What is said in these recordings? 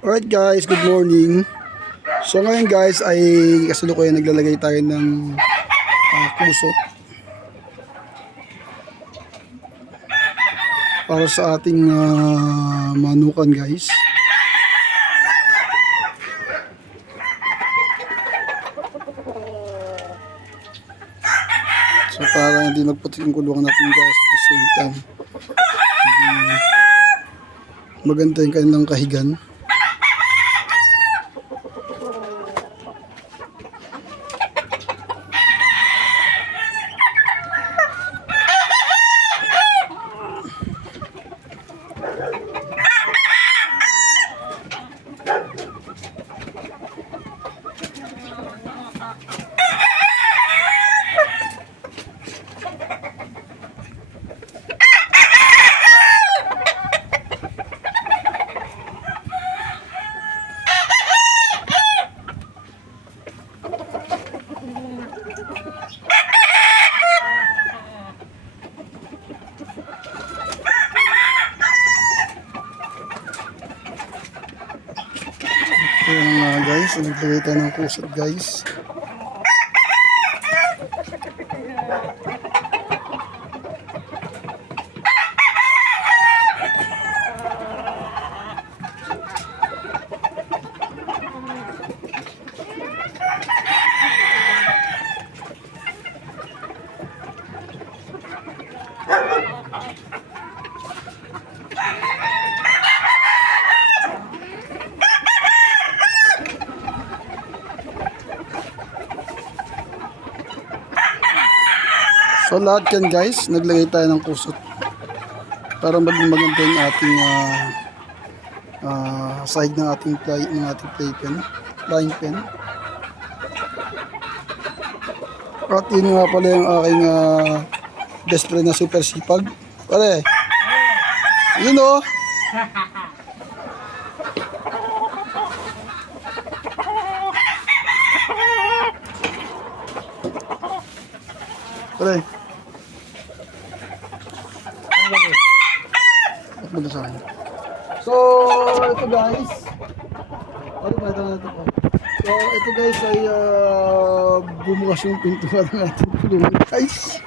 Alright guys, good morning. So ngayon guys ay kasalukuyan naglalagay tayo ng uh, kusot para sa ating ah, manukan guys. So para hindi magputik yung kulungan natin guys at the same time. Hindi maganda yung kanilang kahigan. Kaya nga guys, naglagay tayo ng kusot guys. So lahat yan guys, naglagay tayo ng kusot para maging maganda yung ating ah ah, side ng ating play ng ating play pen, line pen. At yun nga pala yung aking ah, best friend na super sipag. Pare, yun o. Pare. At mo sa akin. So, ito guys. Ano ba ito natin po? So, ito guys ay uh, bumukas yung pintuan ng ating kulungan guys.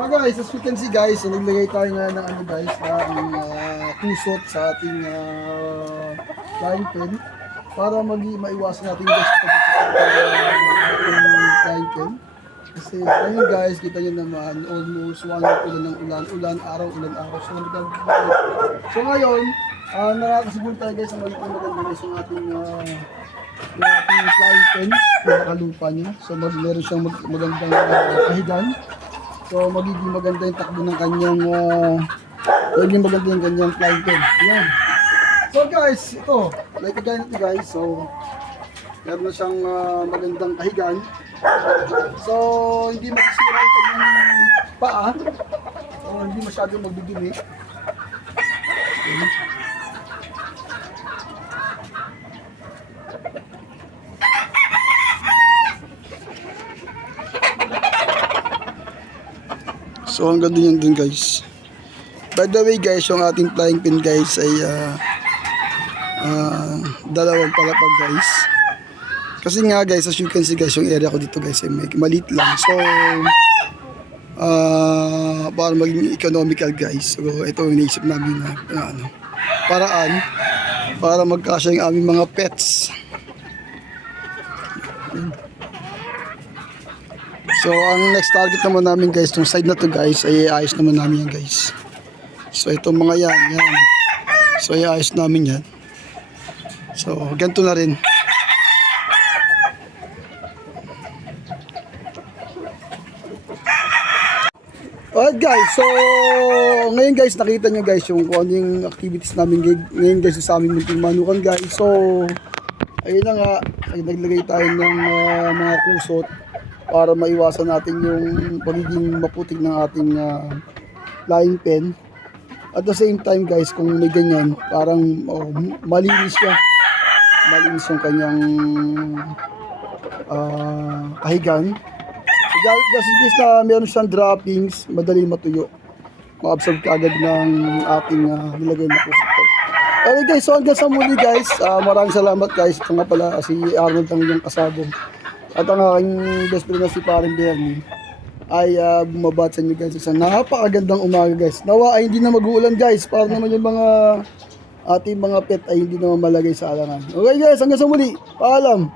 So guys, as you can see guys, naglagay tayo nga ng ano guys, ng uh, kusot sa ating uh, flying pen para magi maiwasan natin guys pagkakita ng flying pen. Kasi ayun guys, kita nyo naman, almost one week ulan ng ulan, ulan araw, ulan araw. So, so ngayon, uh, nakakasiguro tayo guys na magiging maganda guys yung ating uh, yung ating flying pen, yung nakalupa niya. So mag meron siyang mag magandang uh, kahigan. So magiging maganda yung takbo ng kanyang uh, magiging maganda yung kanyang pen. Yan. So guys, ito, like kagaya nito guys, so meron na siyang uh, magandang kahigan. So hindi masisira yung kanyang paa. So hindi masyadong magdudumi. Okay. So hanggang din yan dun guys. By the way guys, yung ating flying pin guys ay ah, ah, dalawang palapag guys. Kasi nga guys, as you can see guys, yung area ko dito guys ay maliit lang. So, ah para maging economical guys. So, ito yung naisip namin na, na ano, paraan para magkasya yung aming mga pets. So, ang next target naman namin guys, yung side na to guys, ay iayos naman namin yan guys. So, itong mga yan, yan. So, iayos namin yan. So, ganito na rin. Alright guys, so ngayon guys nakita nyo guys yung kung ano yung activities namin ngay- ngayon guys sa aming munting manukan guys. So ayun na nga, ay naglagay tayo ng ah, mga kusot para maiwasan natin yung pagiging maputik ng ating uh, flying pen. At the same time guys, kung may ganyan, parang oh, malinis siya. Malinis yung kanyang ah, kahigan. So, ju- just in case na meron siyang droppings, madali matuyo. Ma-absorb ka agad ng ating ah, nilagay na puso. Okay guys, so hanggang sa muli guys. Ah, maraming salamat guys. Ito nga pala si Arnold ang inyong kasabong. At ang aking best friend na si Paring Bernie ay uh, bumabat sa inyo guys. Isang napakagandang umaga guys. Nawa ay hindi na mag-uulan guys. Para naman yung mga ating mga pet ay hindi na malagay sa alangan. Okay guys, hanggang sa muli. Paalam.